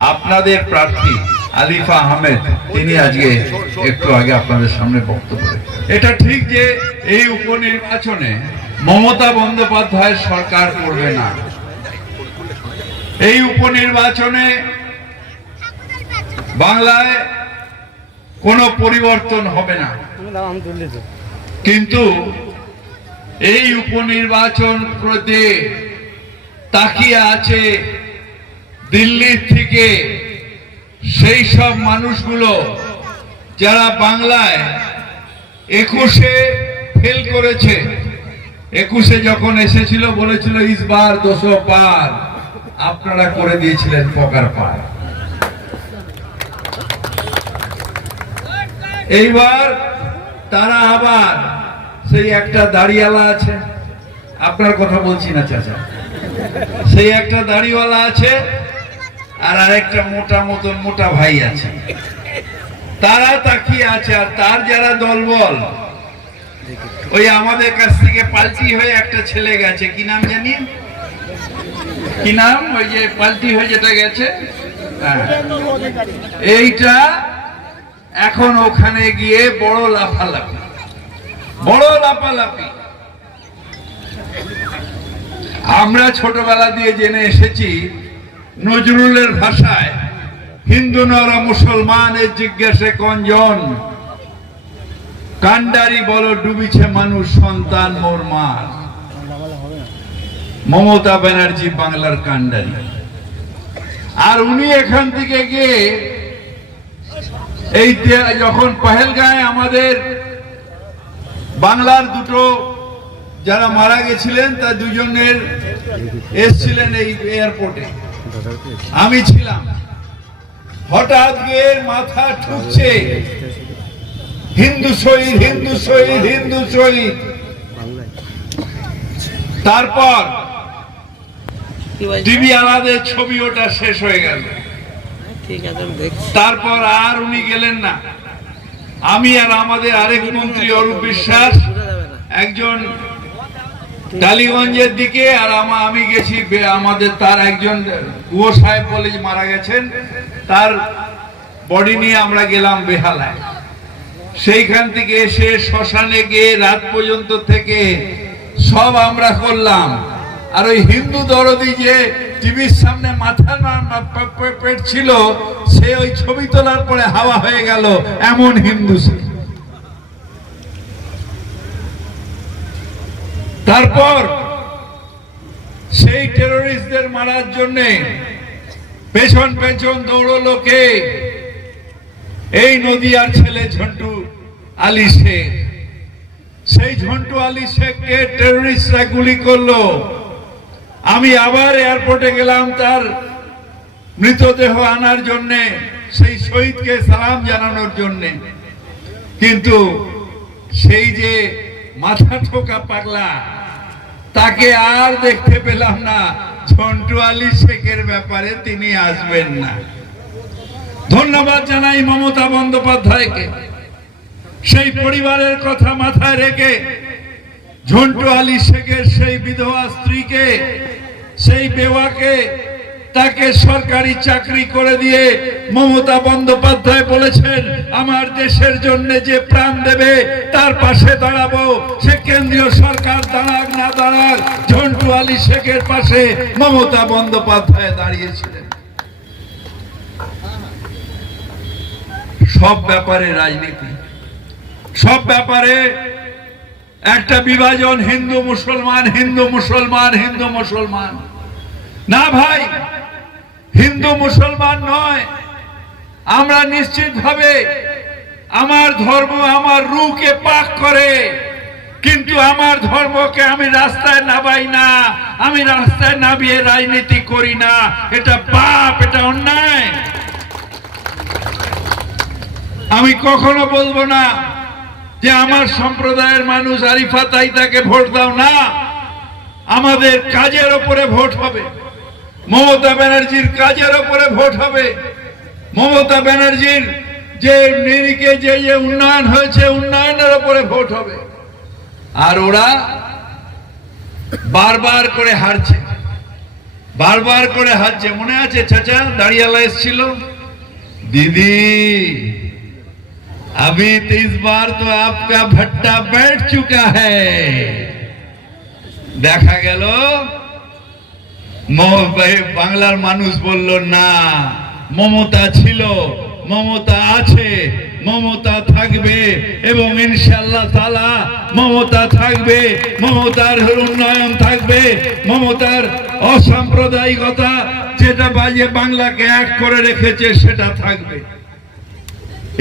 আপনাদের প্রার্থী আলিফা আহমেদ তিনি আজকে একটু আগে আপনাদের সামনে বক্তব্য রেখেছেন। এটা ঠিক যে এই উপনির্বাচনে মমতা বন্দ্যোপাধ্যায়ের সরকার করবে না। এই উপনির্বাচনে বাংলায় কোনো পরিবর্তন হবে না, কিন্তু এই উপনির্বাচন প্রতি তাকিয়ে আছে দিল্লি থেকে সেই সব মানুষগুলো যারা বাংলায় 21-এ ফেল করেছে। 21-এ যখন এসেছিল বলেছিল ইসবার 200 পার, আপনারা করে দিয়েছিলেন পকার পার। এইবার তারা আবার সেই একটা দাড়িওয়ালা আছে, আপনার কথা বলছি না চাচা, সেই একটা দাড়িওয়ালা আছে আর আরেকটা মোটা মতন মোটা ভাই আছে, তারা তাকিয়ে আছে। আর তার যারা দলবল, ওই আমাদের কাছ থেকে পাল্টি হয়ে একটা ছেলে গেছে, কি নাম জানি, কি নাম, ওই যে পাল্টি হয়ে যেটা গেছে, এইটা এখন ওখানে গিয়ে বড় লাফালাফি, বড় লাফালাফি। আমরা ছোটবেলা দিয়ে জেনে এসেছি নজরুলের ভাষায়, হিন্দু নরা মুসলমানের জিজ্ঞাসে কনজন, কান্ডারি বলো ডুবিছে মানুষ সন্তান মোর মার। মমতা ব্যানার্জি বাংলার কান্ডারি। আর উনি এখান থেকে গিয়ে এই যখন পহেলগাঁয়ে আমাদের বাংলার দুটো যারা মারা গেছিলেন তার দুজনের এসছিলেন এই এয়ারপোর্টে, আমি ছিলাম। হঠাৎ গিয়ে মাথা ঠুকছে হিন্দু শহীদ, হিন্দু শহীদ, হিন্দু শহীদ। তারপর টিভি আলাদের ছবি ওটা শেষ হয়ে গেল। তারপর আর উনি গেলেন না। আমি আর আমাদের আরেক মন্ত্রী অরূপ বিশ্বাস একজন টালিগঞ্জের দিকে, আর আমি গেছি আমাদের তার একজন গুহ সাহেব বলে মারা গেছেন, তার বডি নিয়ে আমরা গেলাম বেহালায়। সেইখান থেকে এসে শ্মশানে গিয়ে রাত পর্যন্ত থেকে সব আমরা করলাম। আর ওই হিন্দু দরদি যে টিভির সামনে মাথা পেট ছিল, সে ওই ছবি তোলার পরে হাওয়া হয়ে গেল, এমন হিন্দু সে। তারপর সেই টেরোরিস্টদের মারার জন্য পেছন পেছন দৌড়লো কে? এই নদিয়ার ছেলে ঝন্টু আলী শেখ। সেই ঝন্টু আলী শেখকে টেরোরিস্টরা গুলি করলো। আমি আবার এয়ারপোর্টে গেলাম তার মৃতদেহ আনার জন্য, সেই শহীদকে সালাম জানানোর জন্য। কিন্তু সেই যে মাথা ঠোকা পাগলা, তাকে আর দেখতে পেলাম না। ঝন্টু আলী শেখের ব্যাপারে তিনি আসবেন না। ধন্যবাদ জানাই মমতা বন্দ্যোপাধ্যায়কে, সেই পরিবারের কথা মাথায় রেখে ঝন্টু আলী শেখের সেই বিধবা স্ত্রীকে, সেই বেওয়াকে, তাকে সরকারি চাকরি করে দিয়ে মমতা বন্দ্যোপাধ্যায় বলেছেন আমার দেশের জন্য যে প্রাণ দেবে তার পাশে দাঁড়াবো। সে কেন্দ্রীয় সরকার দাঁড়াক না দাঁড়াক, ঝন্টু আলী শেখের পাশে মমতা বন্দ্যোপাধ্যায় দাঁড়িয়েছিলেন। সব ব্যাপারে রাজনীতি, সব ব্যাপারে একটা বিভাজন, হিন্দু মুসলমান, হিন্দু মুসলমান, হিন্দু মুসলমান। না ভাই, হিন্দু মুসলমান নয়। আমরা নিশ্চিতভাবে আমার ধর্ম আমার রুকে পাক করে, কিন্তু আমার ধর্মকে আমি রাস্তায় নামাই না, আমি রাস্তায় নামিয়ে রাজনীতি করি না। এটা পাপ, এটা অন্যায়। আমি কখনো বলবো না যে আমার সম্প্রদায়ের মানুষ আরিফা তাই তাকে ভোট দাও না। আমাদের কাজের উপরে ভোট হবে, মমতা ব্যানার্জির কাজের উপরে ভোট হবে। মমতা ব্যানার্জির যে নিরিখে যে উন্নয়ন হয়েছে, উন্নয়নের উপরে ভোট হবে। আর ওরা বারবার করে হারছে। বারবার করে হাঁটছে। মনে আছে চাচা দাঁড়িয়ালা এসেছিল, दीदी अभी तो इस बार तो आपका भट्टा बैठ चुका है। দেখা গেল বাংলার মানুষ বলল না, মমতা ছিল, মমতা আছে, মমতা থাকবে এবং ইনশাআল্লাহ তাআলা মমতা থাকবে, মমতার উন্নয়ন থাকবে, মমতার অসাম্প্রদায়িকতা যেটা বাজে বাংলাকে এক করে রেখেছে সেটা থাকবে।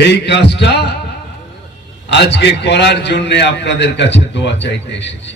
এই কাজটা আজকে করার জন্য আপনাদের কাছে দোয়া চাইতে এসেছি।